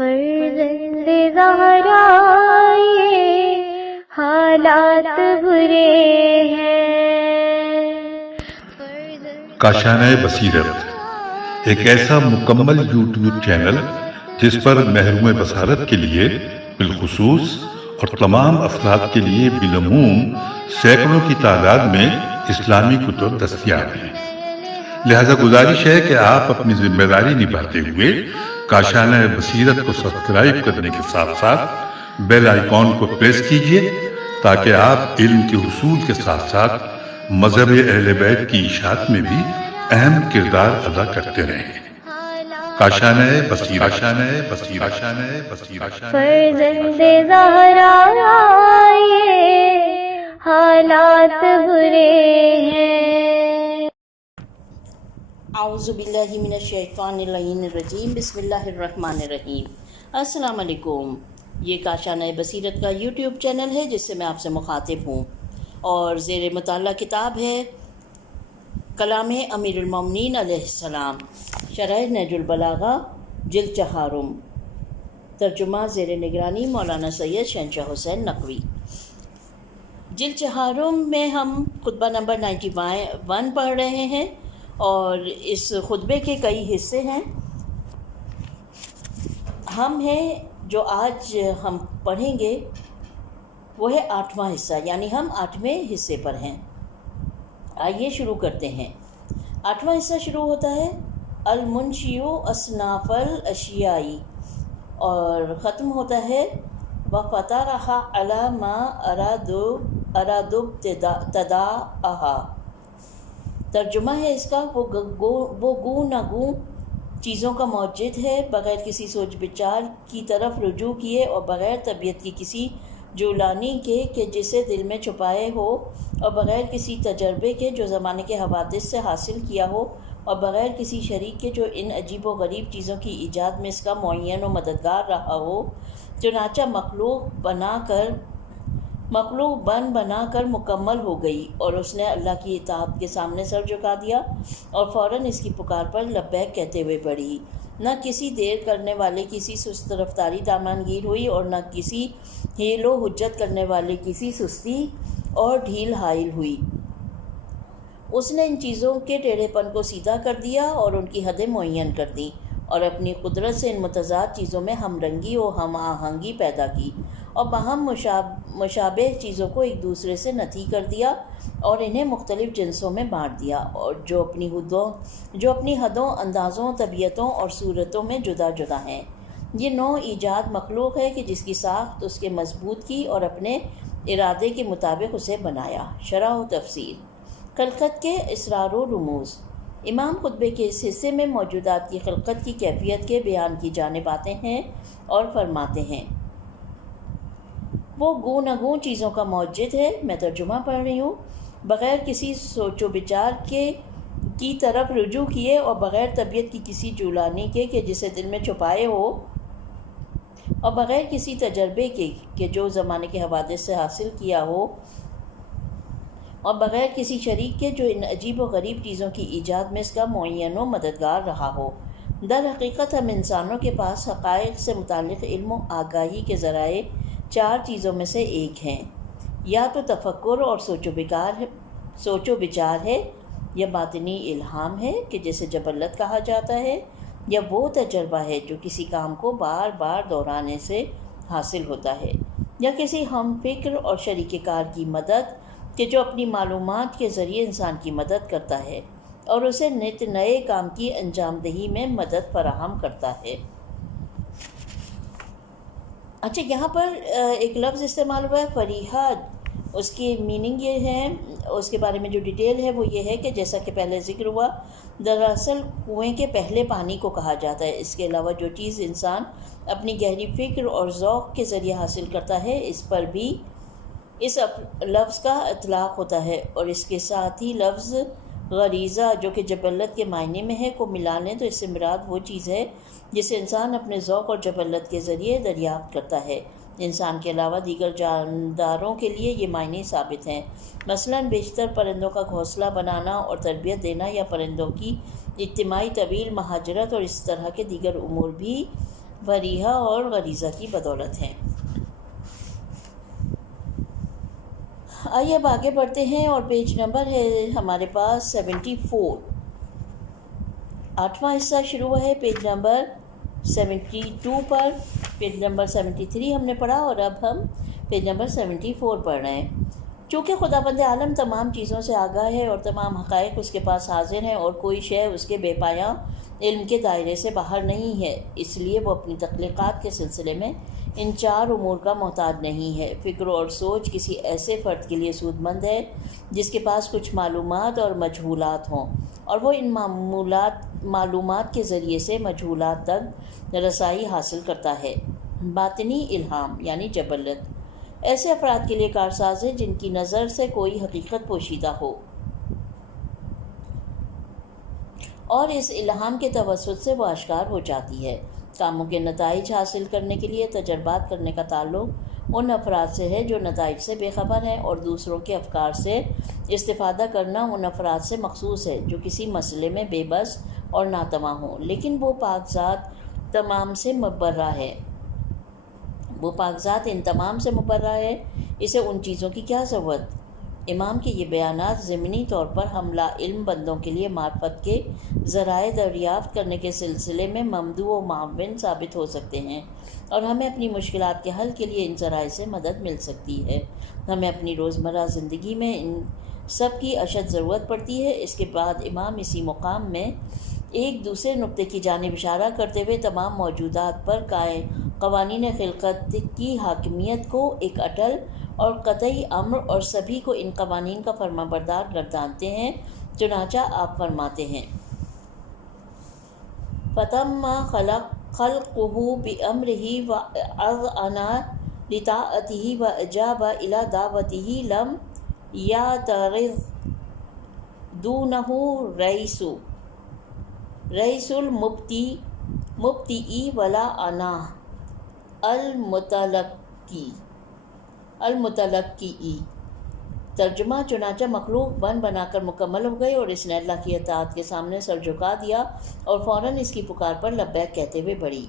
فرزند زہرا یہ حالات برے ہیں۔ کاشانۂ بصیرت ایک ایسا مکمل یوٹیوب چینل جس پر محروم بصارت کے لیے بالخصوص اور تمام افراد کے لیے بالعموم سینکڑوں کی تعداد میں اسلامی کتب دستیاب ہیں۔ لہذا گزارش ہے کہ آپ اپنی ذمہ داری نبھاتے ہوئے کاشانۂ بصیرت کو سبسکرائب کرنے کے ساتھ ساتھ بیل آئیکن کو پریس کیجیے تاکہ آپ علم کے حصول کے ساتھ ساتھ مذہب اہل بیت کی اشاعت میں بھی اہم کردار ادا کرتے رہیں۔ کاشانۂ بصیرت، کاشانۂ بصیرت، کاشانۂ بصیرت۔ فرزند زہرا یہ حالات برے ہیں۔ اعوذ باللہ من الشیطان اللعین الرجیم، بسم اللہ الرحمن الرحیم۔ السلام علیکم، یہ کاشانۂ بصیرت کا یوٹیوب چینل ہے جس سے میں آپ سے مخاطب ہوں، اور زیر مطالعہ کتاب ہے کلام امیر المومنین علیہ السلام، شرح نہج البلاغہ، جلد 4، ترجمہ زیر نگرانی مولانا سید شہنشاہ حسین نقوی۔ جلد 4 میں ہم خطبہ نمبر 91 پڑھ رہے ہیں، اور اس خطبے کے کئی حصے ہیں۔ جو آج ہم پڑھیں گے وہ ہے 8واں حصہ، یعنی ہم 8ویں حصے پر ہیں۔ آئیے شروع کرتے ہیں۔ 8واں حصہ شروع ہوتا ہے المنشیو اصناف الاشیائی، اور ختم ہوتا ہے وَفَتَرَحَ عَلَى مَا أَرَادُ ابْتِدَاءَهَا۔ ترجمہ ہے اس کا، وہ گوں نہ گوں چیزوں کا موجد ہے، بغیر کسی سوچ بچار کی طرف رجوع کیے، اور بغیر طبیعت کی کسی جولانی کے کہ جسے دل میں چھپائے ہو، اور بغیر کسی تجربے کے جو زمانے کے حوادث سے حاصل کیا ہو، اور بغیر کسی شریک کے جو ان عجیب و غریب چیزوں کی ایجاد میں اس کا معین و مددگار رہا ہو۔ چنانچہ مخلوق بنا کر مکمل ہو گئی، اور اس نے اللہ کی اطاعت کے سامنے سر جھکا دیا، اور فوراً اس کی پکار پر لبیک کہتے ہوئے بڑھی۔ نہ کسی دیر کرنے والے کسی سست رفتاری دامنگیر ہوئی، اور نہ کسی حیل و حجت کرنے والے کسی سستی اور ڈھیل حائل ہوئی۔ اس نے ان چیزوں کے ٹیڑھے پن کو سیدھا کر دیا اور ان کی حدیں معین کر دیں، اور اپنی قدرت سے ان متضاد چیزوں میں ہم رنگی و ہم آہنگی پیدا کی، اور باہم مشابہ چیزوں کو ایک دوسرے سے نتھی کر دیا، اور انہیں مختلف جنسوں میں بانٹ دیا، اور جو اپنی حدوں، اندازوں، طبیعتوں اور صورتوں میں جدا جدا ہیں۔ یہ نوع ایجاد مخلوق ہے کہ جس کی ساخت اس کے مضبوط کی اور اپنے ارادے کے مطابق اسے بنایا۔ شرح و تفصیل۔ خلقت کے اسرار و رموز۔ امام خطبے کے اس حصے میں موجودات کی خلقت کی کیفیت کے بیان کی جانب آتے ہیں اور فرماتے ہیں، وہ گوں نہ گوں چیزوں کا موجد ہے، میں ترجمہ پڑھ رہی ہوں، بغیر کسی سوچ و بچار کی طرف رجوع کیے، اور بغیر طبیعت کی کسی جولانی کے کہ جسے دل میں چھپائے ہو، اور بغیر کسی تجربے کے کہ جو زمانے کے حوادث سے حاصل کیا ہو، اور بغیر کسی شریک کے جو ان عجیب و غریب چیزوں کی ایجاد میں اس کا معین و مددگار رہا ہو۔ در حقیقت ہم انسانوں کے پاس حقائق سے متعلق علم و آگاہی کے ذرائع 4 چیزوں میں سے ایک ہیں، یا تو تفکر اور سوچ و بچار ہے، یا باطنی الہام ہے کہ جسے جبلت کہا جاتا ہے، یا وہ تجربہ ہے جو کسی کام کو بار بار دہرانے سے حاصل ہوتا ہے، یا کسی ہم فکر اور شریک کار کی مدد کہ جو اپنی معلومات کے ذریعے انسان کی مدد کرتا ہے اور اسے نت نئے کام کی انجام دہی میں مدد فراہم کرتا ہے۔ اچھا، یہاں پر ایک لفظ استعمال ہوا ہے فریحت، اس کی میننگ یہ ہے، اس کے بارے میں جو ڈیٹیل ہے وہ یہ ہے کہ جیسا کہ پہلے ذکر ہوا، دراصل کنویں کے پہلے پانی کو کہا جاتا ہے۔ اس کے علاوہ جو چیز انسان اپنی گہری فکر اور ذوق کے ذریعے حاصل کرتا ہے، اس پر بھی اس لفظ کا اطلاق ہوتا ہے، اور اس کے ساتھ ہی لفظ غریزہ جو کہ جبلت کے معنی میں ہے کو ملا لیں تو اس سے مراد وہ چیز ہے جسے انسان اپنے ذوق اور جبلت کے ذریعے دریافت کرتا ہے۔ انسان کے علاوہ دیگر جانداروں کے لیے یہ معنی ثابت ہیں، مثلاً بیشتر پرندوں کا گھونسلہ بنانا اور تربیت دینا، یا پرندوں کی اجتماعی طویل مہاجرت، اور اس طرح کے دیگر امور بھی وریحہ اور غریزہ کی بدولت ہیں۔ آئیے اب آگے بڑھتے ہیں اور پیج نمبر ہے ہمارے پاس 74۔ 8واں حصہ شروع ہے پیج نمبر 72 پر۔ پیج نمبر 73 ہم نے پڑھا اور اب ہم پیج نمبر 74 پڑھ رہے ہیں۔ چونکہ خداوند عالم تمام چیزوں سے آگاہ ہے اور تمام حقائق اس کے پاس حاضر ہیں اور کوئی شے اس کے بے پایاں علم کے دائرے سے باہر نہیں ہے، اس لیے وہ اپنی تخلیقات کے سلسلے میں ان 4 امور کا محتاج نہیں ہے۔ فکر اور سوچ کسی ایسے فرد کے لیے سود مند ہے جس کے پاس کچھ معلومات اور مجہولات ہوں، اور وہ ان معلومات کے ذریعے سے مجہولات تک رسائی حاصل کرتا ہے۔ باطنی الہام یعنی جبلت ایسے افراد کے لیے کارساز ہے جن کی نظر سے کوئی حقیقت پوشیدہ ہو اور اس الہام کے توسط سے وہ آشکار ہو جاتی ہے۔ کاموں کے نتائج حاصل کرنے کے لیے تجربات کرنے کا تعلق ان افراد سے ہے جو نتائج سے بے خبر ہیں، اور دوسروں کے افکار سے استفادہ کرنا ان افراد سے مخصوص ہے جو کسی مسئلے میں بے بس اور ناتواں ہوں، لیکن وہ پاک ذات تمام سے مبرہ ہے۔ وہ پاک ذات ان تمام سے مبرہ ہے، اسے ان چیزوں کی کیا ضرورت؟ امام کے یہ بیانات ضمنی طور پر ہم لا علم بندوں کے لیے معرفت کے ذرائع دریافت کرنے کے سلسلے میں ممدوح و معاون ثابت ہو سکتے ہیں، اور ہمیں اپنی مشکلات کے حل کے لیے ان ذرائع سے مدد مل سکتی ہے۔ ہمیں اپنی روزمرہ زندگی میں ان سب کی اشد ضرورت پڑتی ہے۔ اس کے بعد امام اسی مقام میں ایک دوسرے نقطے کی جانب اشارہ کرتے ہوئے تمام موجودات پر قائم قوانین خلقت کی حاکمیت کو ایک اٹل اور قطعی امر اور سبھی کو ان قوانین کا فرما بردار گردانتے ہیں۔ چنانچہ آپ فرماتے ہیں: فَتَمَّ خَلْقُهُ بِأَمْرِهِ وَأَذْعَنَ لِطَاعَتِهِ وَأَجَابَ إِلَى دَعْوَتِهِ لَمْ يَعْتَرِضْ دُونَهُ رئیس المبتدئ ولا انا المتلقی۔ ترجمہ: چنانچہ مخلوق بنا کر مکمل ہو گئی اور اس نے اللہ کی اطاعت کے سامنے سر جھکا دیا اور فوراً اس کی پکار پر لبیک کہتے ہوئے بڑھی۔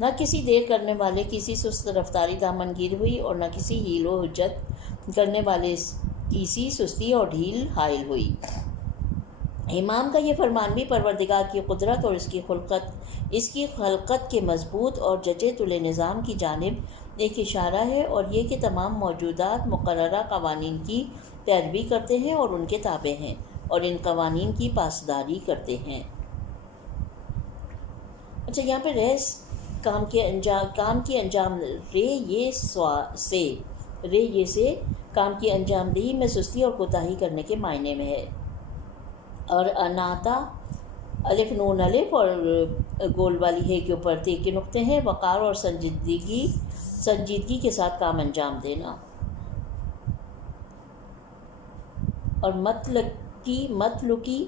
نہ کسی دیر کرنے والے کسی سست رفتاری دامنگیر ہوئی اور نہ کسی حیل و حجت کرنے والے کسی سستی اور ڈھیل حائل ہوئی۔ امام کا یہ فرمان بھی پروردگار کی قدرت اور اس کی خلقت کے مضبوط اور جچے تلے نظام کی جانب ایک اشارہ ہے، اور یہ کہ تمام موجودات مقررہ قوانین کی پیروی کرتے ہیں اور ان کے تابع ہیں اور ان قوانین کی پاسداری کرتے ہیں۔ اچھا، یہاں پہ ریس کام کی انجام رے سے کام کی انجام دہی میں سستی اور کوتاہی کرنے کے معنی میں ہے، اور اناتا الف نون الف اور گول والی ہے کے اوپر تے کے نقطے ہیں۔ وقار اور سنجیدگی کے ساتھ کام انجام دینا، اور متلقی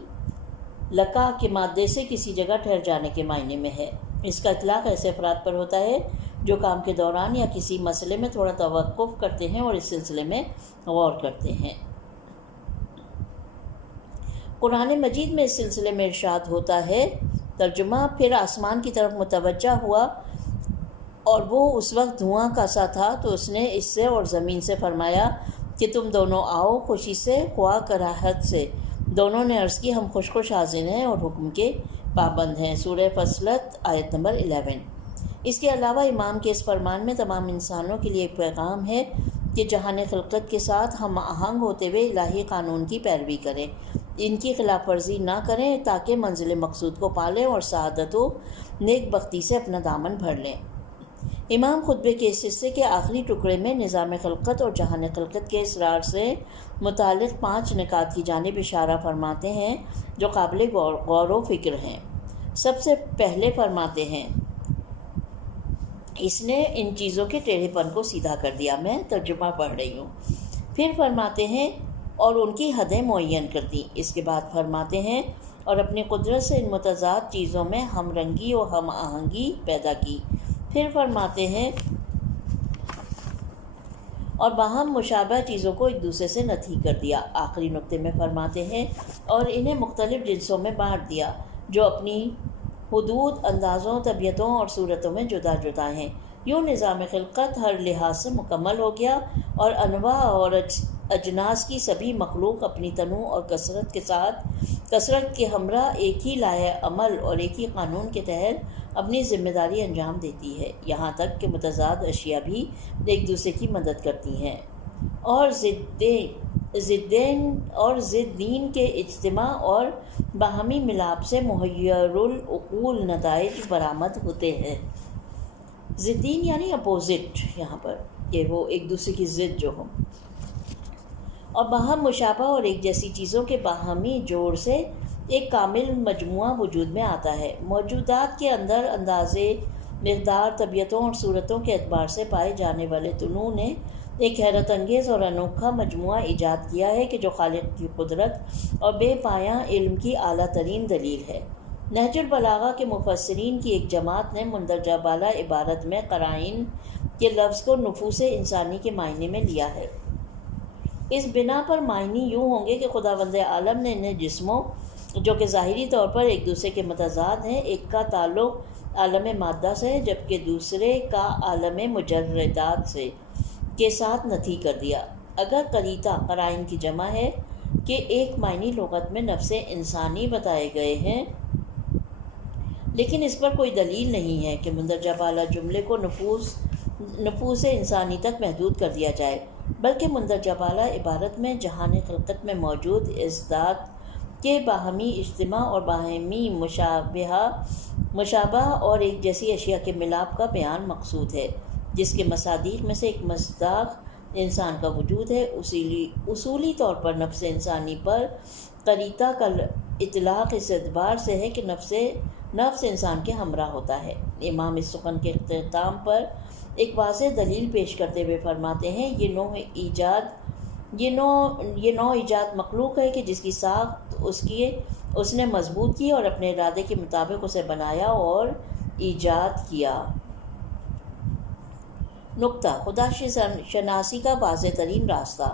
لقا کے مادے سے کسی جگہ ٹھہر جانے کے معنی میں ہے۔ اس کا اطلاق ایسے افراد پر ہوتا ہے جو کام کے دوران یا کسی مسئلے میں تھوڑا توقف کرتے ہیں اور اس سلسلے میں غور کرتے ہیں۔ قرآن مجید میں اس سلسلے میں ارشاد ہوتا ہے، ترجمہ: پھر آسمان کی طرف متوجہ ہوا اور وہ اس وقت دھواں کا سا تھا، تو اس نے اس سے اور زمین سے فرمایا کہ تم دونوں آؤ، خوشی سے خواہ کراہت سے۔ دونوں نے عرض کی، ہم خوش حاضر ہیں اور حکم کے پابند ہیں۔ سورہ فصلت آیت نمبر 11۔ اس کے علاوہ امام کے اس فرمان میں تمام انسانوں کے لیے ایک پیغام ہے کہ جہان خلقت کے ساتھ ہم آہنگ ہوتے ہوئے الہی قانون کی پیروی کریں، ان کی خلاف ورزی نہ کریں تاکہ منزل مقصود کو پالیں اور سعادت و نیک بختی سے اپنا دامن بھر لیں۔ امام خطبے کے اس حصے کے آخری ٹکڑے میں نظام خلقت اور جہان خلقت کے اسرار سے متعلق 5 نکات کی جانب اشارہ فرماتے ہیں جو قابل غور و فکر ہیں۔ سب سے پہلے فرماتے ہیں، اس نے ان چیزوں کے ٹیڑھے پن کو سیدھا کر دیا۔ میں ترجمہ پڑھ رہی ہوں۔ پھر فرماتے ہیں، اور ان کی حدیں معین کر دیں۔ اس کے بعد فرماتے ہیں، اور اپنی قدرت سے ان متضاد چیزوں میں ہم رنگی و ہم آہنگی پیدا کی۔ پھر فرماتے ہیں، اور باہم مشابہ چیزوں کو ایک دوسرے سے نتھی کر دیا۔ آخری نقطے میں فرماتے ہیں، اور انہیں مختلف جنسوں میں بانٹ دیا جو اپنی حدود، اندازوں، طبیعتوں اور صورتوں میں جدا جدا ہیں۔ یوں نظام خلقت ہر لحاظ سے مکمل ہو گیا اور انواع اور اجناس کی سبھی مخلوق اپنی تنوع اور کثرت کے ہمراہ ایک ہی لائحہ عمل اور ایک ہی قانون کے تحت اپنی ذمہ داری انجام دیتی ہے، یہاں تک کہ متضاد اشیاء بھی ایک دوسرے کی مدد کرتی ہیں اور ضدین کے اجتماع اور باہمی ملاپ سے محیرالعقول نتائج برآمد ہوتے ہیں۔ ضدین یعنی اپوزٹ، یہاں پر کہ وہ ایک دوسرے کی ضد جو ہوں، اور باہم مشابہ اور ایک جیسی چیزوں کے باہمی جوڑ سے ایک کامل مجموعہ وجود میں آتا ہے۔ موجودات کے اندر اندازے، مقدار، طبیعتوں اور صورتوں کے اعتبار سے پائے جانے والے تنوع نے ایک حیرت انگیز اور انوکھا مجموعہ ایجاد کیا ہے کہ جو خالق کی قدرت اور بے پایاں علم کی اعلیٰ ترین دلیل ہے۔ نہج البلاغہ کے مفسرین کی ایک جماعت نے مندرجہ بالا عبارت میں قرائن کے لفظ کو نفوس انسانی کے معنی میں لیا ہے۔ اس بنا پر معنی یوں ہوں گے کہ خداوند عالم نے انہیں جسموں جو کہ ظاہری طور پر ایک دوسرے کے متضاد ہیں، ایک کا تعلق عالم مادہ سے ہے جبکہ دوسرے کا عالم مجردات سے کے ساتھ نتھی کر دیا۔ اگر قریطہ قرائن کی جمع ہے کہ ایک معنی لغت میں نفس انسانی بتائے گئے ہیں، لیکن اس پر کوئی دلیل نہیں ہے کہ مندرجہ بالا جملے کو نفوس انسانی تک محدود کر دیا جائے، بلکہ مندرجہ بالا عبارت میں جہان خلقت میں موجود اجزاء کے باہمی اجتماع اور باہمی مشابہ اور ایک جیسی اشیاء کے ملاپ کا بیان مقصود ہے، جس کے مصادیق میں سے ایک مصداق انسان کا وجود ہے۔ اصولی طور پر نفس انسانی پر قریطہ کا اطلاق اس اعتبار سے ہے کہ نفس انسان کے ہمراہ ہوتا ہے۔ امام اس سخن کے اختتام پر ایک واضح دلیل پیش کرتے ہوئے فرماتے ہیں، یہ نوع ایجاد مخلوق ہے کہ جس کی ساخت اس نے مضبوط کی اور اپنے ارادے کے مطابق اسے بنایا اور ایجاد کیا۔ نقطہ خدا شناسی کا واضح ترین راستہ۔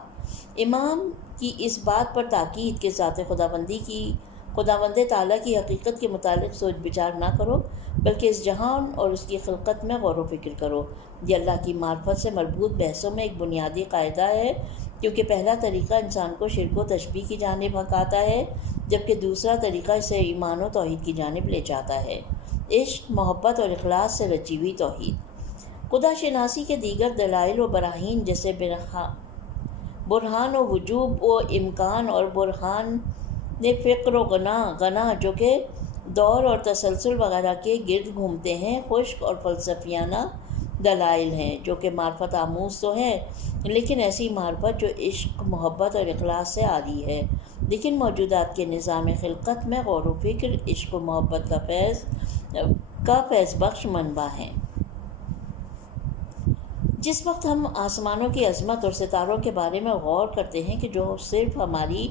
امام کی اس بات پر تاکید کہ ذات خداوند تعالیٰ کی حقیقت کے متعلق سوچ بچار نہ کرو بلکہ اس جہان اور اس کی خلقت میں غور و فکر کرو، یہ اللہ کی معرفت سے مربوط بحثوں میں ایک بنیادی قاعدہ ہے، کیونکہ پہلا طریقہ انسان کو شرک و تشبیہ کی جانب ہکاتا ہے جبکہ دوسرا طریقہ اسے ایمان و توحید کی جانب لے جاتا ہے، عشق، محبت اور اخلاص سے رچی ہوئی توحید۔ خدا شناسی کے دیگر دلائل و براہین جیسے برہان و وجوب و امکان اور برہان فقر و غنا جو کہ دور اور تسلسل وغیرہ کے گرد گھومتے ہیں، خشک اور فلسفیانہ دلائل ہیں جو کہ معرفت آموز تو ہیں، لیکن ایسی معرفت جو عشق، محبت اور اخلاص سے عاری ہے، لیکن موجودات کے نظام خلقت میں غور و فکر، عشق و محبت کا فیض بخش منبع ہیں۔ جس وقت ہم آسمانوں کی عظمت اور ستاروں کے بارے میں غور کرتے ہیں کہ جو صرف ہماری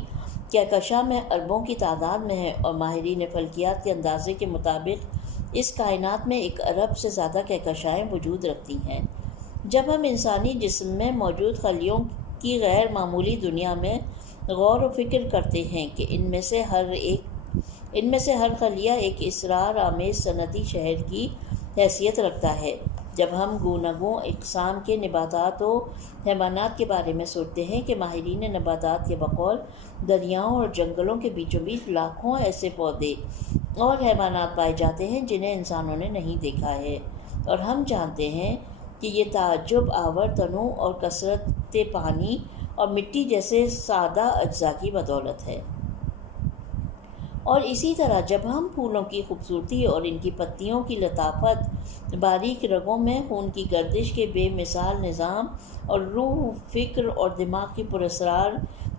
کہکشاں میں اربوں کی تعداد میں ہے اور ماہرین فلکیات کے اندازے کے مطابق اس کائنات میں 1 ارب سے زیادہ کہکشائیں وجود رکھتی ہیں، جب ہم انسانی جسم میں موجود خلیوں کی غیر معمولی دنیا میں غور و فکر کرتے ہیں کہ ان میں سے ہر خلیہ ایک اسرار آمیز صنعتی شہر کی حیثیت رکھتا ہے، جب ہم گوناگوں اقسام کے نباتات و حیوانات کے بارے میں سوچتے ہیں کہ ماہرین نباتات کے بقول دریاؤں اور جنگلوں کے بیچوں بیچ لاکھوں ایسے پودے اور حیوانات پائے جاتے ہیں جنہیں انسانوں نے نہیں دیکھا ہے، اور ہم جانتے ہیں کہ یہ تعجب آور تنوع اور کثرت پانی اور مٹی جیسے سادہ اجزاء کی بدولت ہے۔ اور اسی طرح جب ہم پھولوں کی خوبصورتی اور ان کی پتیوں کی لطافت، باریک رگوں میں خون کی گردش کے بے مثال نظام اور روح، فکر اور دماغ کی پراسرار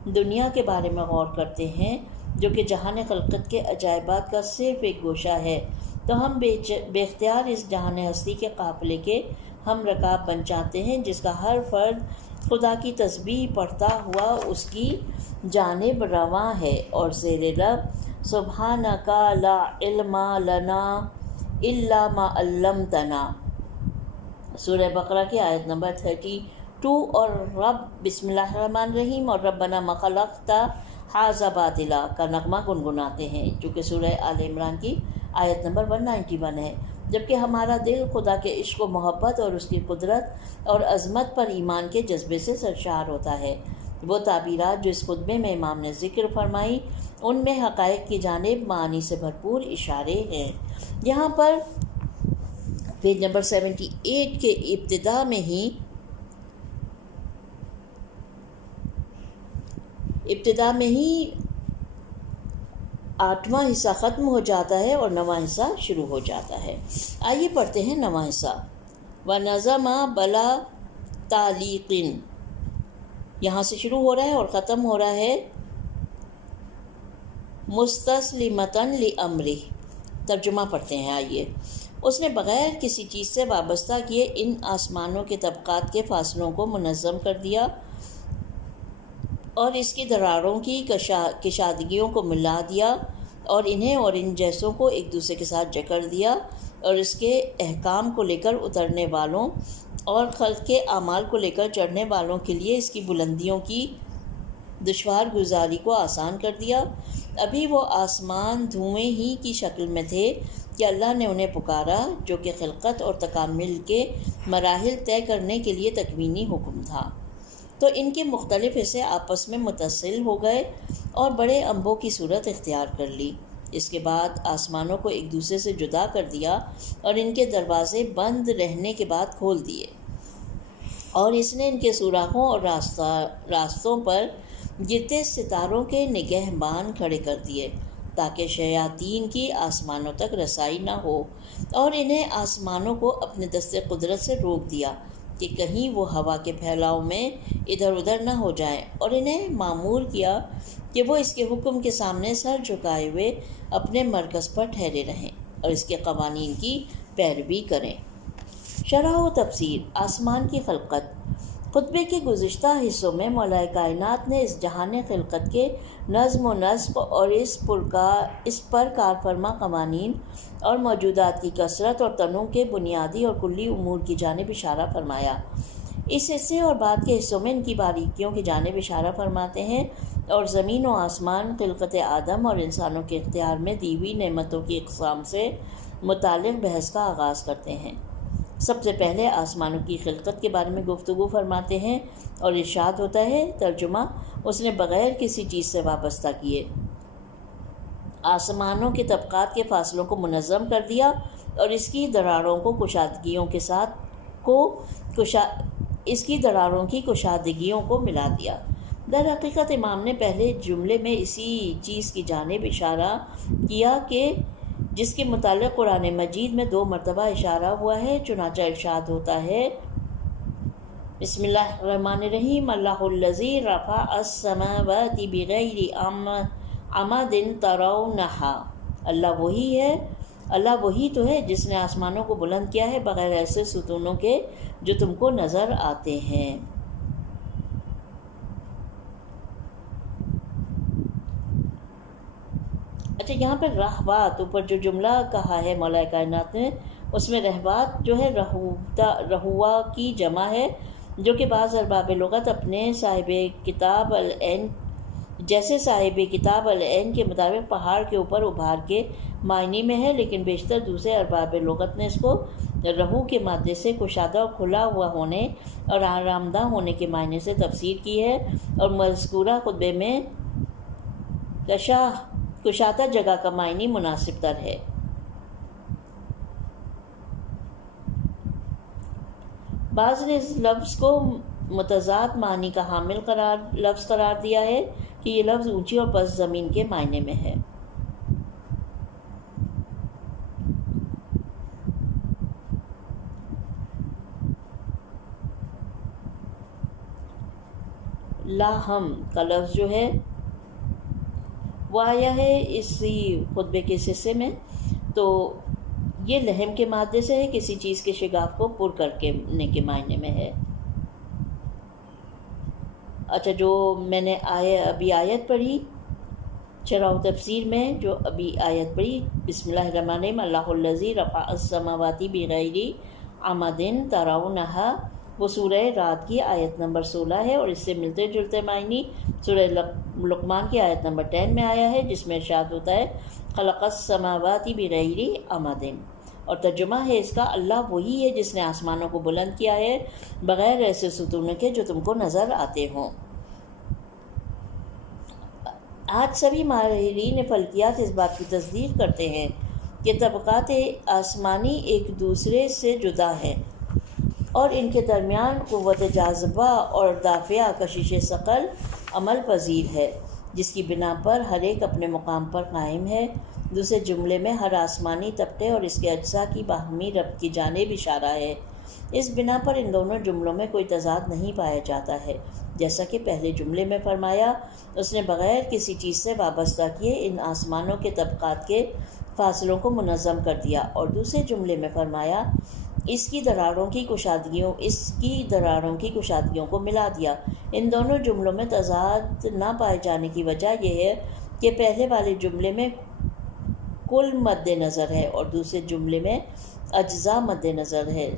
دنیا کے بارے میں غور کرتے ہیں جو کہ جہان خلقت کے عجائبات کا صرف ایک گوشہ ہے، تو ہم بے اختیار اس جہان ہستی کے قافلے کے ہم رکاب بن جاتے ہیں جس کا ہر فرد خدا کی تسبیح پڑھتا ہوا اس کی جانب رواں ہے اور زیر لب سبحانک لا علم لنا الا ما علمتنا، سورہ بقرہ کی آیت نمبر 32، اور رب بسم اللہ الرحمن الرحیم اور ربنا ما خلقت ھذا باطلا کا نغمہ گنگناتے ہیں، جو کہ سورہ آل عمران کی آیت نمبر 191 ہے، جبکہ ہمارا دل خدا کے عشق و محبت اور اس کی قدرت اور عظمت پر ایمان کے جذبے سے سرشار ہوتا ہے۔ وہ تعبیرات جو اس خطبے میں امام نے ذکر فرمائی ان میں حقائق کی جانب معانی سے بھرپور اشارے ہیں۔ یہاں پر پیج نمبر 78 کے ابتدا میں ہی 8واں حصہ ختم ہو جاتا ہے اور 9واں حصہ شروع ہو جاتا ہے۔ آئیے پڑھتے ہیں 9واں حصہ۔ وَنَظَمَ بَلَا تَعْلِيقٍ، یہاں سے شروع ہو رہا ہے اور ختم ہو رہا ہے مُسْتَسْلِمَةً لِأَمْرِهِ۔ ترجمہ پڑھتے ہیں، آئیے۔ اس نے بغیر کسی چیز سے وابستہ کیے ان آسمانوں کے طبقات کے فاصلوں کو منظم کر دیا اور اس کی دراروں کی کشادگیوں کو ملا دیا اور انہیں اور ان جیسوں کو ایک دوسرے کے ساتھ جکڑ دیا اور اس کے احکام کو لے کر اترنے والوں اور خلق کے اعمال کو لے کر چڑھنے والوں کے لیے اس کی بلندیوں کی دشوار گزاری کو آسان کر دیا۔ ابھی وہ آسمان دھوئیں ہی کی شکل میں تھے کہ اللہ نے انہیں پکارا، جو کہ خلقت اور تکامل کے مراحل طے کرنے کے لیے تکوینی حکم تھا، تو ان کے مختلف حصے آپس میں متصل ہو گئے اور بڑے انبوں کی صورت اختیار کر لی۔ اس کے بعد آسمانوں کو ایک دوسرے سے جدا کر دیا اور ان کے دروازے بند رہنے کے بعد کھول دیے، اور اس نے ان کے سوراخوں اور راستوں پر گرتے ستاروں کے نگہبان کھڑے کر دیے تاکہ شیاطین کی آسمانوں تک رسائی نہ ہو، اور انہیں آسمانوں کو اپنے دست قدرت سے روک دیا کہ کہیں وہ ہوا کے پھیلاؤ میں ادھر ادھر نہ ہو جائیں، اور انہیں مامور کیا کہ وہ اس کے حکم کے سامنے سر جھکائے ہوئے اپنے مرکز پر ٹھہرے رہیں اور اس کے قوانین کی پیروی کریں۔ شرح و تفسیر۔ آسمان کی خلقت۔ خطبے کے گزشتہ حصوں میں مولا کائنات نے اس جہان خلقت کے نظم و نسق اور اس پر کار فرما قوانین اور موجودات کی کثرت اور تنوع کے بنیادی اور کلی امور کی جانب اشارہ فرمایا۔ اس حصے اور بعد کے حصوں میں ان کی باریکیوں کی جانب اشارہ فرماتے ہیں اور زمین و آسمان، خلقت آدم اور انسانوں کے اختیار میں دی ہوئی نعمتوں کی اقسام سے متعلق بحث کا آغاز کرتے ہیں۔ سب سے پہلے آسمانوں کی خلقت کے بارے میں گفتگو فرماتے ہیں اور ارشاد ہوتا ہے، ترجمہ: اس نے بغیر کسی چیز سے وابستہ کیے آسمانوں کے طبقات کے فاصلوں کو منظم کر دیا اور اس کی دراروں کی کشادگیوں کو ملا دیا۔ در حقیقت امام نے پہلے جملے میں اسی چیز کی جانب اشارہ کیا کہ جس کے متعلق قرآن مجید میں 2 مرتبہ اشارہ ہوا ہے، چنانچہ ارشاد ہوتا ہے، بسم اللہ الرحمن الرحیم، اللہ الذی رفع السماوات بغیر عمد ترونہا۔ اللہ وہی تو ہے جس نے آسمانوں کو بلند کیا ہے بغیر ایسے ستونوں کے جو تم کو نظر آتے ہیں۔ اچھا، یہاں پہ رہوات، اوپر جو جملہ کہا ہے مولا کائنات نے، اس میں رہوات جو ہے رہوا کی جمع ہے، جو کہ بعض ارباب لغت اپنے صاحب کتاب العین کے مطابق پہاڑ کے اوپر ابھار کے معنی میں ہے، لیکن بیشتر دوسرے ارباب لغت نے اس کو رہو کے مادے سے کشادہ اور کھلا ہوا ہونے اور آرام دہ ہونے کے معنی سے تفسیر کی ہے، اور مذکورہ خطبے میں کشادہ جگہ کا معنی مناسب تر ہے۔ بعض نے اس لفظ کو متضاد معنی کا حامل لفظ قرار دیا ہے کہ یہ لفظ اونچی اور پست زمین کے معنی میں ہے۔ لاہم کا لفظ جو ہے وہ آیا ہے اسی خطبے کے حصے میں، تو یہ لہم کے مادے سے ہے، کسی چیز کے شگاف کو پر کرنے کے معنی میں ہے۔ اچھا، جو میں نے ابھی آیت پڑھی شرح و تفسیر میں، جو ابھی آیت پڑھی، بسم اللہ الرحمن الرحیم، اللہ الذی رفع السماوات بغیر عمد ترونہا، وہ سورہ رعد کی آیت نمبر 16 ہے، اور اس سے ملتے جلتے معنی سورہ لقمان کی آیت نمبر 10 میں آیا ہے، جس میں ارشاد ہوتا ہے، خلق السماوات بغیر عمد، اور ترجمہ ہے اس کا اللہ وہی ہے جس نے آسمانوں کو بلند کیا ہے بغیر ایسے ستونوں کے جو تم کو نظر آتے ہوں۔ آج سبھی ماہرین فلکیات اس بات کی تصدیق کرتے ہیں کہ طبقات آسمانی ایک دوسرے سے جدا ہیں اور ان کے درمیان قوت جاذبہ اور دافعہ کشش ثقل عمل پذیر ہے، جس کی بنا پر ہر ایک اپنے مقام پر قائم ہے۔ دوسرے جملے میں ہر آسمانی طبقے اور اس کے اجزاء کی باہمی ربط کی جانب اشارہ ہے۔ اس بنا پر ان دونوں جملوں میں کوئی تضاد نہیں پایا جاتا ہے، جیسا کہ پہلے جملے میں فرمایا اس نے بغیر کسی چیز سے وابستہ کیے ان آسمانوں کے طبقات کے فاصلوں کو منظم کر دیا، اور دوسرے جملے میں فرمایا اس کی دراروں کی کشادگیوں کو ملا دیا۔ ان دونوں جملوں میں تضاد نہ پائے جانے کی وجہ یہ ہے کہ پہلے والے جملے میں کل مد نظر ہے اور دوسرے جملے میں اجزاء مد نظر ہے۔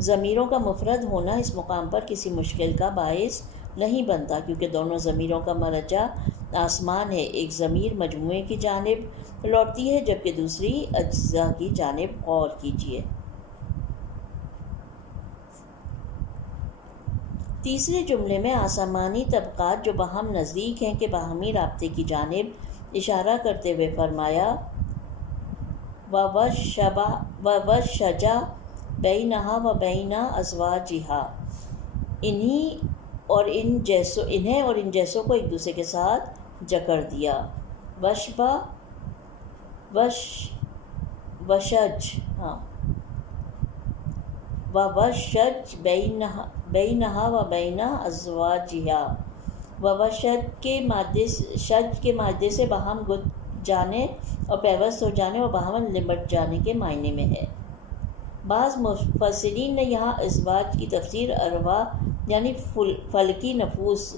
ضمیروں کا مفرد ہونا اس مقام پر کسی مشکل کا باعث نہیں بنتا، کیونکہ دونوں ضمیروں کا مرجع آسمان ہے۔ ایک ضمیر مجموعے کی جانب لوٹتی ہے جبکہ دوسری اجزاء کی جانب۔ غور کیجیے۔ تیسرے جملے میں آسمانی طبقات جو باہم نزدیک ہیں کہ باہمی رابطے کی جانب اشارہ کرتے ہوئے فرمایا وَوَشَّجَ بَيْنَهَا وَبَيْنَ أَزْوَاجِهَا، انہیں اور ان جیسوں کو ایک دوسرے کے ساتھ جکڑ دیا۔ وَوَشَّجَ بَيْنَهَا وَبَيْنَ أَزْوَاجِهَا، وَوَشَّجَ کے مادے سے باہم گتھ جانے اور پیوست ہو جانے اور باہم لمٹ جانے کے معنی میں ہے۔ بعض مفسرین نے یہاں ازواج کی تفسیر ارواح یعنی فلکی نفوس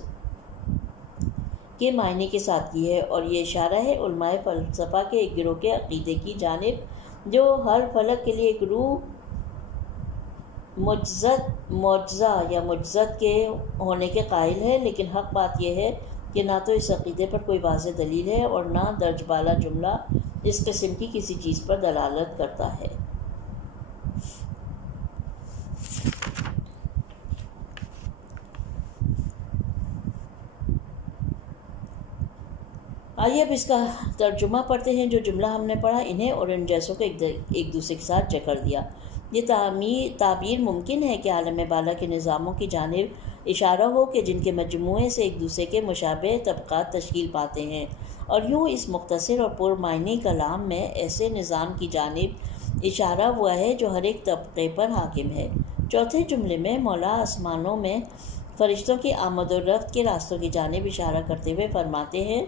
کے معنی کے ساتھ کی ہے، اور یہ اشارہ ہے علماء فلسفہ کے ایک گروہ کے عقیدے کی جانب جو ہر فلک کے لیے ایک روح معجزہ یا معجزت کے ہونے کے قائل ہے، لیکن حق بات یہ ہے کہ نہ تو اس عقیدے پر کوئی واضح دلیل ہے اور نہ درج بالا جملہ اس قسم کی کسی چیز پر دلالت کرتا ہے۔ آئیے اب اس کا ترجمہ پڑھتے ہیں۔ جو جملہ ہم نے پڑھا، انہیں اور ان جیسوں کو ایک دوسرے کے ساتھ جکڑ دیا، یہ تعبیر ممکن ہے کہ عالم بالا کے نظاموں کی جانب اشارہ ہو کہ جن کے مجموعے سے ایک دوسرے کے مشابہ طبقات تشکیل پاتے ہیں، اور یوں اس مختصر اور پرمعنی کلام میں ایسے نظام کی جانب اشارہ ہوا ہے جو ہر ایک طبقے پر حاکم ہے۔ چوتھے جملے میں مولا آسمانوں میں فرشتوں کی آمد و رفت کے راستوں کی جانب اشارہ کرتے ہوئے فرماتے ہیں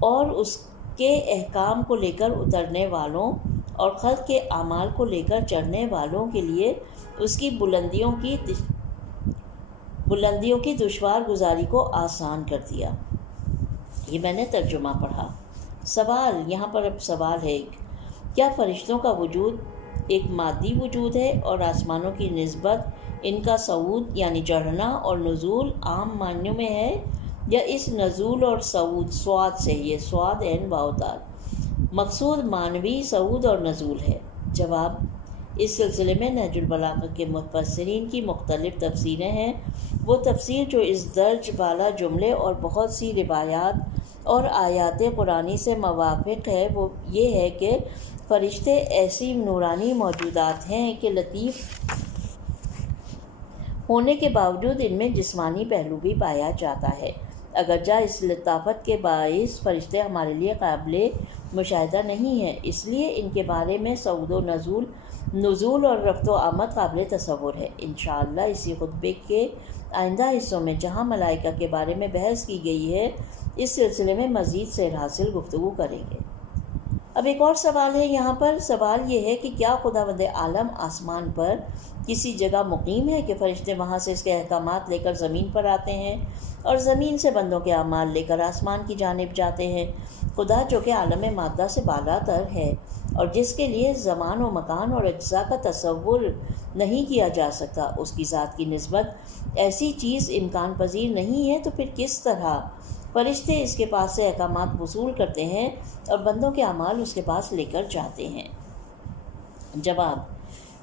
اور اس کے احکام کو لے کر اترنے والوں اور خلق کے اعمال کو لے کر چڑھنے والوں کے لیے اس کی بلندیوں کی دشوار گزاری کو آسان کر دیا۔ یہ میں نے ترجمہ پڑھا۔ سوال، یہاں پر اب سوال ہے، کیا فرشتوں کا وجود ایک مادی وجود ہے اور آسمانوں کی نسبت ان کا صعود یعنی چڑھنا اور نزول عام معنیوں میں ہے، یا اس نزول اور صعود سواد سے، یہ سواد عین واو دال، مقصود معنوی صعود اور نزول ہے؟ جواب، اس سلسلے میں نہج البلاغہ کے مفسرین کی مختلف تفسیریں ہیں۔ وہ تفسیر جو اس درج بالا جملے اور بہت سی روایات اور آیات قرآنی سے موافق ہے وہ یہ ہے کہ فرشتے ایسی نورانی موجودات ہیں کہ لطیف ہونے کے باوجود ان میں جسمانی پہلو بھی پایا جاتا ہے، اگرچہ اس لطافت کے باعث فرشتے ہمارے لیے قابل مشاہدہ نہیں ہیں، اس لیے ان کے بارے میں صعود و نزول اور رفت و آمد قابل تصور ہے۔ انشاءاللہ اسی خطبے کے آئندہ حصوں میں جہاں ملائکہ کے بارے میں بحث کی گئی ہے، اس سلسلے میں مزید سیر حاصل گفتگو کریں گے۔ اب ایک اور سوال ہے یہاں پر، سوال یہ ہے کہ کیا خداوند عالم آسمان پر کسی جگہ مقیم ہے کہ فرشتے وہاں سے اس کے احکامات لے کر زمین پر آتے ہیں اور زمین سے بندوں کے اعمال لے کر آسمان کی جانب جاتے ہیں؟ خدا جو کہ عالم مادہ سے بالا تر ہے اور جس کے لیے زمان و مکان اور اجزاء کا تصور نہیں کیا جا سکتا، اس کی ذات کی نسبت ایسی چیز امکان پذیر نہیں ہے، تو پھر کس طرح فرشتے اس کے پاس سے احکامات وصول کرتے ہیں اور بندوں کے اعمال اس کے پاس لے کر جاتے ہیں۔ جواب: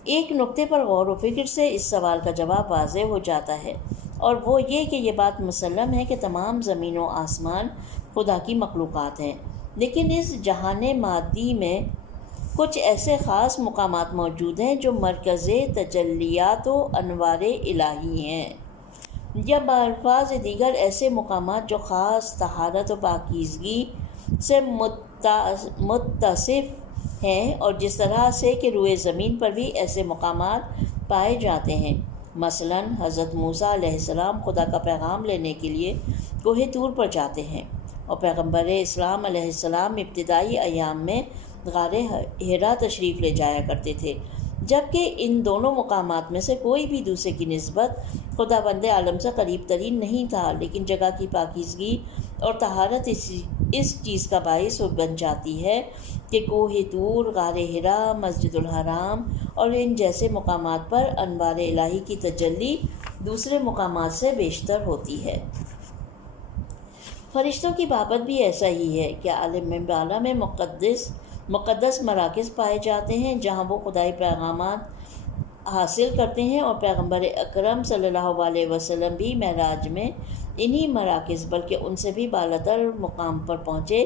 ایک نقطے پر غور و فکر سے اس سوال کا جواب واضح ہو جاتا ہے، اور وہ یہ کہ یہ بات مسلم ہے کہ تمام زمین و آسمان خدا کی مخلوقات ہیں، لیکن اس جہان مادی میں کچھ ایسے خاص مقامات موجود ہیں جو مرکز تجلیات و انوار الہی ہیں، یا بالفاظ دیگر ایسے مقامات جو خاص طہارت و پاکیزگی سے متصف ہیں، اور جس طرح سے کہ روئے زمین پر بھی ایسے مقامات پائے جاتے ہیں۔ مثلا حضرت موسیٰ علیہ السلام خدا کا پیغام لینے کے لیے کوہ طور پر جاتے ہیں، اور پیغمبر اسلام علیہ السلام ابتدائی ایام میں غار حرا تشریف لے جایا کرتے تھے، جبکہ ان دونوں مقامات میں سے کوئی بھی دوسرے کی نسبت خدا بند عالم سے قریب ترین نہیں تھا، لیکن جگہ کی پاکیزگی اور طہارت اس چیز کا باعث بن جاتی ہے کہ کوہ طور، غار حرا، مسجد الحرام اور ان جیسے مقامات پر انوار الہی کی تجلی دوسرے مقامات سے بیشتر ہوتی ہے۔ فرشتوں کی بابت بھی ایسا ہی ہے کہ عالم بالا میں مقدس مراکز پائے جاتے ہیں جہاں وہ خدائی پیغامات حاصل کرتے ہیں، اور پیغمبر اکرم صلی اللہ علیہ وسلم بھی معراج میں انہی مراکز بلکہ ان سے بھی بالاتر مقام پر پہنچے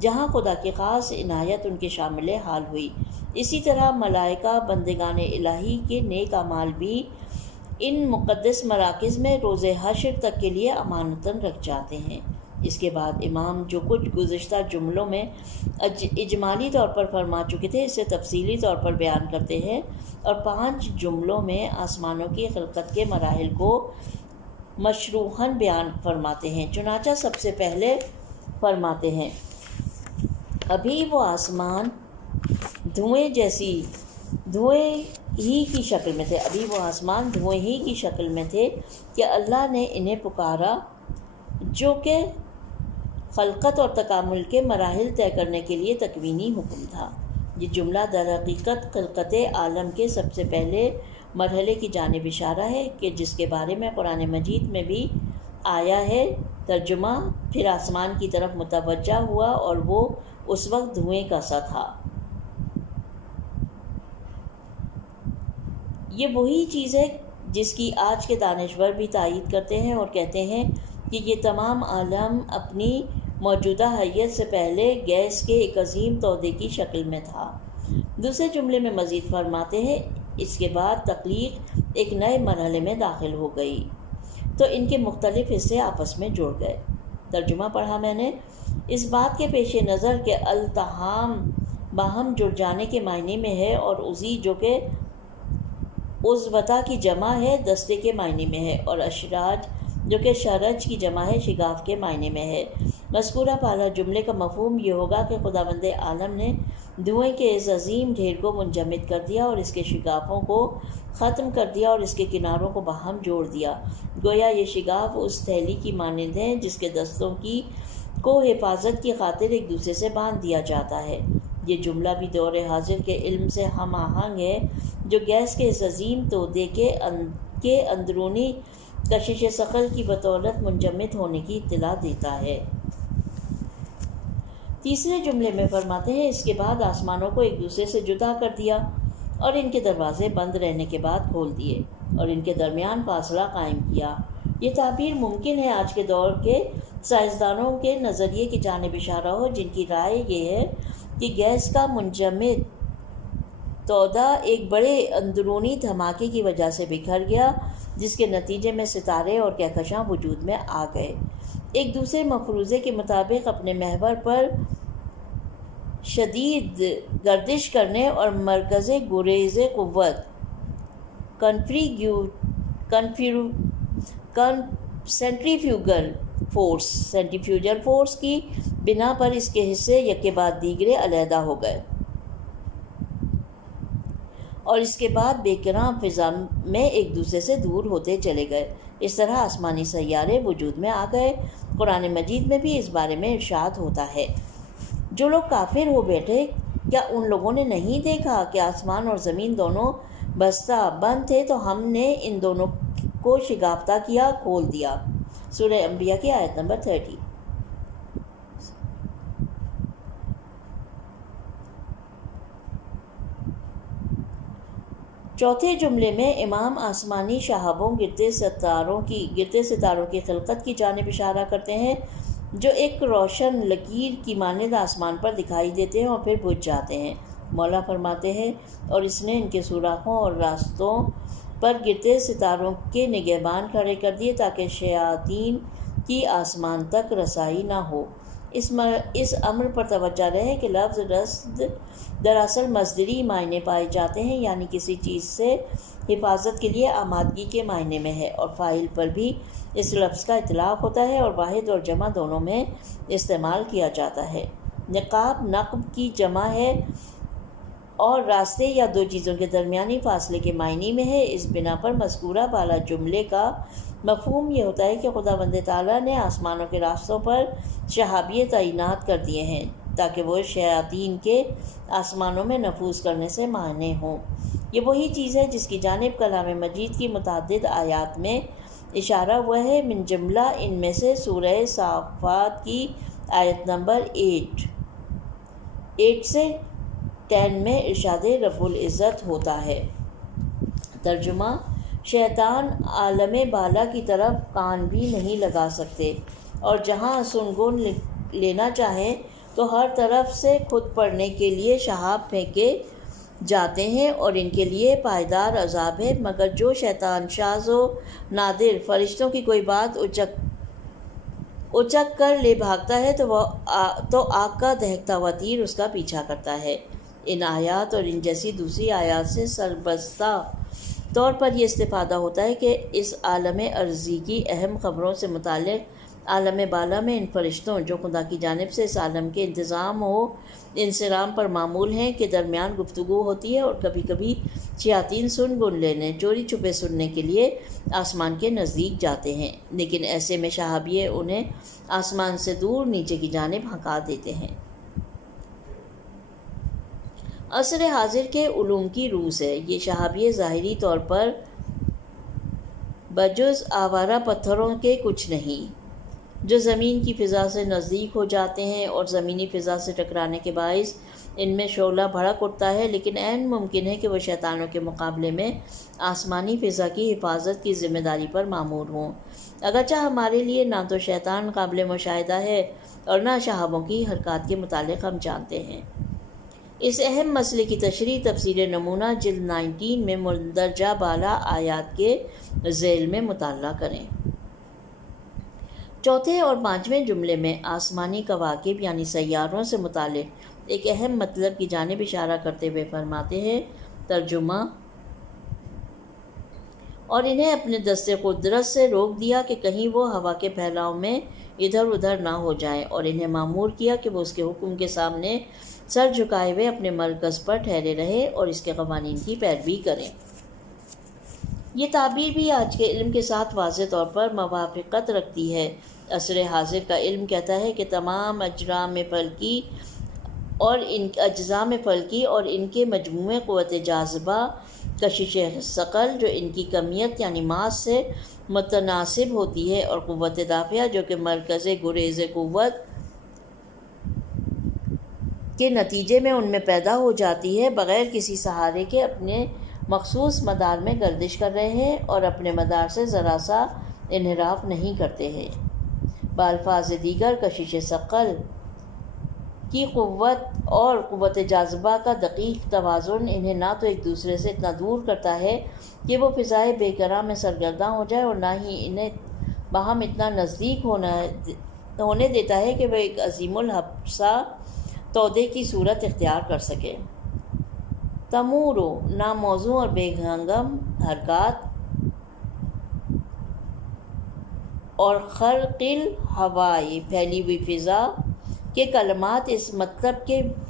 جہاں خدا کی خاص عنایت ان کے شامل حال ہوئی۔ اسی طرح ملائکہ بندگان الہی کے نیک اعمال بھی ان مقدس مراکز میں روز حشر تک کے لیے امانتاً رکھ جاتے ہیں۔ اس کے بعد امام جو کچھ گزشتہ جملوں میں اجمالی طور پر فرما چکے تھے اسے تفصیلی طور پر بیان کرتے ہیں، اور 5 جملوں میں آسمانوں کی خلقت کے مراحل کو مشروحاً بیان فرماتے ہیں۔ چنانچہ سب سے پہلے فرماتے ہیں: ابھی وہ آسمان دھوئیں ہی کی شکل میں تھے، ابھی وہ آسمان دھوئیں ہی کی شکل میں تھے کہ اللہ نے انہیں پکارا، جو کہ خلقت اور تکامل کے مراحل طے کرنے کے لیے تکوینی حکم تھا۔ یہ جملہ در حقیقت خلقت عالم کے سب سے پہلے مرحلے کی جانب اشارہ ہے کہ جس کے بارے میں قرآن مجید میں بھی آیا ہے۔ ترجمہ: پھر آسمان کی طرف متوجہ ہوا اور وہ اس وقت دھوئیں کا سا تھا۔ یہ وہی چیز ہے جس کی آج کے دانشور بھی تائید کرتے ہیں اور کہتے ہیں کہ یہ تمام عالم اپنی موجودہ حیت سے پہلے گیس کے ایک عظیم تودے کی شکل میں تھا۔ دوسرے جملے میں مزید فرماتے ہیں: اس کے بعد تخلیق ایک نئے مرحلے میں داخل ہو گئی تو ان کے مختلف حصے آپس میں جڑ گئے۔ ترجمہ پڑھا میں نے۔ اس بات کے پیش نظر کہ التحام باہم جڑ جانے کے معنی میں ہے، اور عضی جو کہ عضوتا کی جمع ہے دستے کے معنی میں ہے، اور اشراج جو کہ شرج کی جمع ہے شگاف کے معنی میں ہے۔ مذکورہ پہلا جملے کا مفہوم یہ ہوگا کہ خداوند عالم نے دھوئیں کے اس عظیم ڈھیر کو منجمد کر دیا اور اس کے شگافوں کو ختم کر دیا اور اس کے کناروں کو باہم جوڑ دیا، گویا یہ شگاف اس تھیلی کی مانند ہیں جس کے دستوں کو حفاظت کی خاطر ایک دوسرے سے باندھ دیا جاتا ہے۔ یہ جملہ بھی دور حاضر کے علم سے ہم آہنگ ہے جو گیس کے اس عظیم تودے کے اندرونی کشش ثقل کی بدولت منجمد ہونے کی اطلاع دیتا ہے۔ تیسرے جملے میں فرماتے ہیں: اس کے بعد آسمانوں کو ایک دوسرے سے جدا کر دیا اور ان کے دروازے بند رہنے کے بعد کھول دیے اور ان کے درمیان فاصلہ قائم کیا۔ یہ تعبیر ممکن ہے آج کے دور کے سائنسدانوں کے نظریے کی جانب اشارہ ہو، جن کی رائے یہ ہے کہ گیس کا منجمد تودا ایک بڑے اندرونی دھماکے کی وجہ سے بکھر گیا، جس کے نتیجے میں ستارے اور کہکشاں وجود میں آ گئے، ایک دوسرے مفروضے کے مطابق اپنے محور پر شدید گردش کرنے اور مرکز گریز قوت سینٹریفیوجل فورس کی بنا پر اس کے حصے یکے بعد دیگرے علیحدہ ہو گئے اور اس کے بعد بے کرام فضا میں ایک دوسرے سے دور ہوتے چلے گئے۔ اس طرح آسمانی سیارے وجود میں آ گئے۔ قرآن مجید میں بھی اس بارے میں ارشاد ہوتا ہے: جو لوگ کافر ہو بیٹھے، کیا ان لوگوں نے نہیں دیکھا کہ آسمان اور زمین دونوں بستہ بند تھے تو ہم نے ان دونوں کو شگافتہ کیا، کھول دیا۔ سورہ انبیاء کی آیت نمبر 30۔ چوتھے جملے میں امام آسمانی شہابوں گرتے ستاروں کی خلقت کی جانب اشارہ کرتے ہیں جو ایک روشن لکیر کی مانند آسمان پر دکھائی دیتے ہیں اور پھر بجھ جاتے ہیں۔ مولا فرماتے ہیں اور اس نے ان کے سوراخوں اور راستوں پر گرتے ستاروں کے نگہبان کھڑے کر دیے تاکہ شیاطین کی آسمان تک رسائی نہ ہو۔ اس امر پر توجہ رہے کہ لفظ رصد دراصل مصدری معنی پائے جاتے ہیں، یعنی کسی چیز سے حفاظت کے لیے آمادگی کے معنی میں ہے، اور فاعل پر بھی اس لفظ کا اطلاق ہوتا ہے اور واحد اور جمع دونوں میں استعمال کیا جاتا ہے۔ نقاب نقب کی جمع ہے اور راستے یا دو چیزوں کے درمیانی فاصلے کے معنی میں ہے۔ اس بنا پر مذکورہ بالا جملے کا مفہوم یہ ہوتا ہے کہ خداوند تعالیٰ نے آسمانوں کے راستوں پر شہابیے تعینات کر دیے ہیں تاکہ وہ شیاطین کے آسمانوں میں نفوذ کرنے سے مانع ہوں۔ یہ وہی چیز ہے جس کی جانب کلام مجید کی متعدد آیات میں اشارہ ہوا ہے، من جملہ ان میں سے سورہ صافات کی آیت نمبر 8 سے 10 میں ارشاد رب العزت ہوتا ہے۔ ترجمہ: شیطان عالم بالا کی طرف کان بھی نہیں لگا سکتے، اور جہاں سنگون لینا چاہیں تو ہر طرف سے خود پڑنے کے لیے شہاب پھینکے جاتے ہیں اور ان کے لیے پائیدار عذاب ہے، مگر جو شیطان شاذ و نادر فرشتوں کی کوئی بات اچک کر لے بھاگتا ہے تو آگ کا دہکتا ہوا تیر اس کا پیچھا کرتا ہے۔ ان آیات اور ان جیسی دوسری آیات سے سربستہ طور پر یہ استفادہ ہوتا ہے کہ اس عالم ارضی کی اہم خبروں سے متعلق عالم بالا میں ان فرشتوں جو خدا کی جانب سے اس عالم کے انتظام و انصرام پر معمول ہیں کے درمیان گفتگو ہوتی ہے، اور کبھی کبھی شیاطین سن گن لینے، چوری چھپے سننے کے لیے آسمان کے نزدیک جاتے ہیں، لیکن ایسے میں شہابیے انہیں آسمان سے دور نیچے کی جانب ہنکا دیتے ہیں۔ عصر حاضر کے علوم کی روس ہے۔ یہ شہابیے ظاہری طور پر بجز آوارہ پتھروں کے کچھ نہیں، جو زمین کی فضا سے نزدیک ہو جاتے ہیں اور زمینی فضا سے ٹکرانے کے باعث ان میں شعلہ بھڑک اٹھتا ہے، لیکن عین ممکن ہے کہ وہ شیطانوں کے مقابلے میں آسمانی فضا کی حفاظت کی ذمہ داری پر مامور ہوں، اگرچہ ہمارے لیے نہ تو شیطان قابل مشاہدہ ہے اور نہ شہابوں کی حرکات کے متعلق ہم جانتے ہیں۔ اس اہم مسئلے کی تشریح تفسیر نمونہ جلد 19 میں مندرجہ بالا آیات کے ذیل میں مطالعہ کریں۔ چوتھے اور پانچویں جملے میں آسمانی کواکب یعنی سیاروں سے متعلق ایک اہم مطلب کی جانب اشارہ کرتے ہوئے فرماتے ہیں، ترجمہ: اور انہیں اپنے دست قدرت سے روک دیا کہ کہیں وہ ہوا کے پھیلاؤ میں ادھر ادھر نہ ہو جائیں، اور انہیں مامور کیا کہ وہ اس کے حکم کے سامنے سر جھکائے ہوئے اپنے مرکز پر ٹھہرے رہے اور اس کے قوانین کی پیروی کریں۔ یہ تعبیر بھی آج کے علم کے ساتھ واضح طور پر موافقت رکھتی ہے۔ عصر حاضر کا علم کہتا ہے کہ تمام اجزاء فلکی اور ان کے مجموعے قوت جاذبہ، کشش ثقل جو ان کی کمیت یعنی ماس سے متناسب ہوتی ہے، اور قوت دافعہ جو کہ مرکز گریز قوت کے نتیجے میں ان میں پیدا ہو جاتی ہے، بغیر کسی سہارے کے اپنے مخصوص مدار میں گردش کر رہے ہیں اور اپنے مدار سے ذرا سا انحراف نہیں کرتے ہیں۔ بالفاظ دیگر کشش ثقل کی قوت اور قوت جاذبہ کا دقیق توازن انہیں نہ تو ایک دوسرے سے اتنا دور کرتا ہے کہ وہ فضائے بے قرار میں سرگرداں ہو جائے، اور نہ ہی انہیں باہم اتنا نزدیک ہونے دیتا ہے کہ وہ ایک عظیم الحبسہ تودے کی صورت اختیار کر سکے۔ تمورو ناموزوں اور بے ہنگم حرکات اور خرق الہوائی پھیلی ہوئی فضا کے کلمات اس مطلب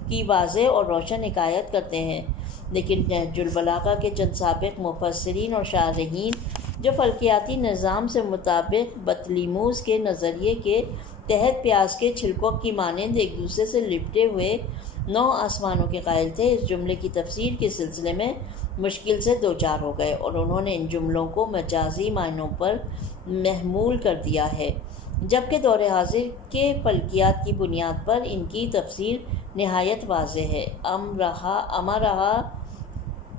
کی واضح اور روشن حکایت کرتے ہیں، لیکن نہج البلاغہ کے چند سابق مفسرین اور شارحین جو فلکیاتی نظام سے مطابق بطلیموس کے نظریے کے تحت پیاز کے چھلکوں کی مانند ایک دوسرے سے لپٹے ہوئے 9 آسمانوں کے قائل تھے، اس جملے کی تفسیر کے سلسلے میں مشکل سے دوچار ہو گئے، اور انہوں نے ان جملوں کو مجازی معنوں پر محمول کر دیا ہے، جبکہ دور حاضر کے فلکیات کی بنیاد پر ان کی تفسیر نہایت واضح ہے۔ امرہا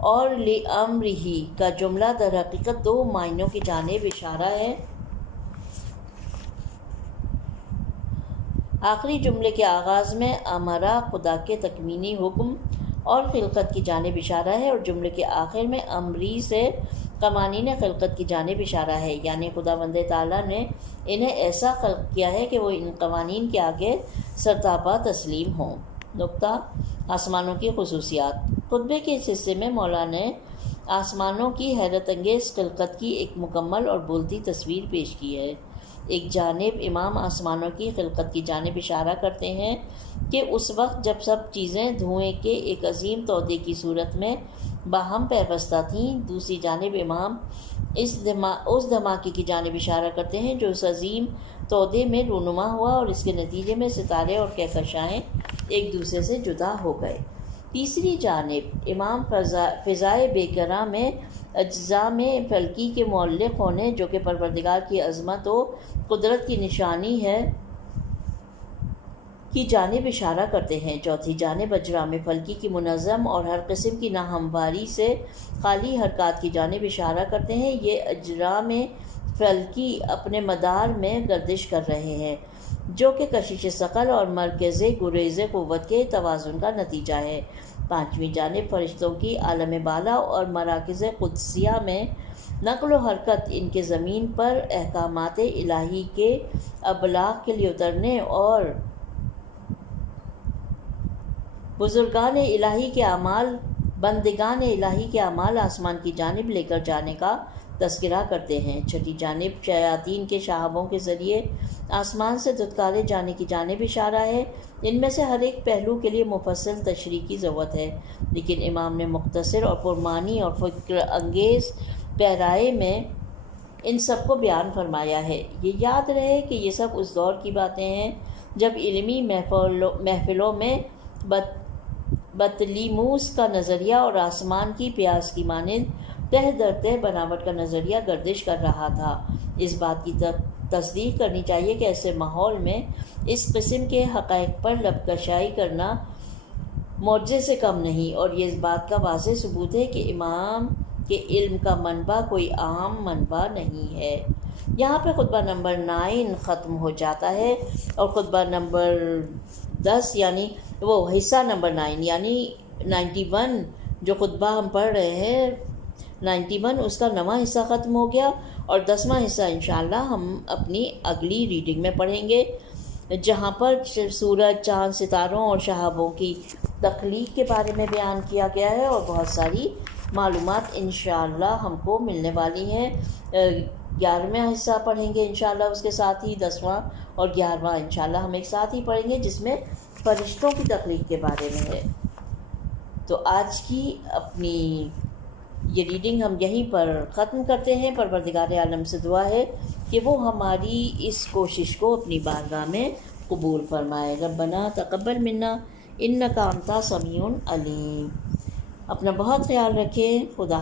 اور لِأَمْرِهِ کا جملہ در حقیقت دو معنیوں کی جانب اشارہ ہے۔ آخری جملے کے آغاز میں امرا خدا کے تکوینی حکم اور خلقت کی جانب اشارہ ہے، اور جملے کے آخر میں امری سے قوانین خلقت کی جانب اشارہ ہے، یعنی خداوند تعالیٰ نے انہیں ایسا خلق کیا ہے کہ وہ ان قوانین کے آگے سرتاپا تسلیم ہوں۔ نقطہ آسمانوں کی خصوصیات۔ خطبے کے اس حصے میں مولا نے آسمانوں کی حیرت انگیز خلقت کی ایک مکمل اور بولتی تصویر پیش کی ہے۔ ایک جانب امام آسمانوں کی خلقت کی جانب اشارہ کرتے ہیں کہ اس وقت جب سب چیزیں دھوئیں کے ایک عظیم تودے کی صورت میں باہم پیوستہ تھیں، دوسری جانب امام اس دھماکے کی جانب اشارہ کرتے ہیں جو اس عظیم تودے میں رونما ہوا اور اس کے نتیجے میں ستارے اور کہکشائیں ایک دوسرے سے جدا ہو گئے۔ تیسری جانب امام فضائے بیکراں میں اجزاء میں فلکی کے معلق ہونے جو کہ پروردگار کی عظمت و قدرت کی نشانی ہے کی جانب اشارہ کرتے ہیں۔ چوتھی جانب اجرام فلکی کی منظم اور ہر قسم کی ناہمواری سے خالی حرکات کی جانب اشارہ کرتے ہیں۔ یہ اجرام فلکی اپنے مدار میں گردش کر رہے ہیں جو کہ کشش ثقل اور مرکز گریز قوت کے توازن کا نتیجہ ہے۔ پانچویں جانب فرشتوں کی عالم بالا اور مراکز قدسیہ میں نقل و حرکت ان کے زمین پر احکامات الہی کے ابلاغ کے لیے اترنے اور بزرگان الہی کے اعمال بندگان الہی کے اعمال آسمان کی جانب لے کر جانے کا تذکرہ کرتے ہیں۔ چھٹی جانب شیاطین کے شہابوں کے ذریعے آسمان سے دھتکارے جانے کی جانب اشارہ ہے۔ ان میں سے ہر ایک پہلو کے لیے مفصل تشریح کی ضرورت ہے، لیکن امام نے مختصر اور پرمعنی اور فکر انگیز پیرائے میں ان سب کو بیان فرمایا ہے۔ یہ یاد رہے کہ یہ سب اس دور کی باتیں ہیں جب علمی محفلوں میں بطلیموس کا نظریہ اور آسمان کی پیاس کی مانند تہ در تہ بناوٹ کا نظریہ گردش کر رہا تھا۔ اس بات کی تصدیق کرنی چاہیے کہ ایسے ماحول میں اس قسم کے حقائق پر لب کشائی کرنا معجزے سے کم نہیں، اور یہ اس بات کا واضح ثبوت ہے کہ امام کے علم کا منبع کوئی عام منبع نہیں ہے۔ یہاں پہ خطبہ نمبر 9 ختم ہو جاتا ہے، اور خطبہ نمبر 10 یعنی وہ حصہ نمبر 9 یعنی 91 جو خطبہ ہم پڑھ رہے ہیں 91 اس کا نواں حصہ ختم ہو گیا، اور 10واں حصہ انشاءاللہ ہم اپنی اگلی ریڈنگ میں پڑھیں گے، جہاں پر سورج، چاند، ستاروں اور شہابوں کی تخلیق کے بارے میں بیان کیا گیا ہے، اور بہت ساری معلومات انشاءاللہ ہم کو ملنے والی ہیں۔ 11واں حصہ پڑھیں گے انشاءاللہ، اس کے ساتھ ہی 10واں اور 11واں انشاءاللہ ہم ایک ساتھ ہی پڑھیں گے، جس میں فرشتوں کی تخلیق کے بارے میں ہے۔ تو آج کی اپنی یہ ریڈنگ ہم یہیں پر ختم کرتے ہیں۔ پروردگار عالم سے دعا ہے کہ وہ ہماری اس کوشش کو اپنی بارگاہ میں قبول فرمائے۔ ربنا تقبل منا انک انت سمیع علیم۔ اپنا بہت خیال رکھیں۔ خدا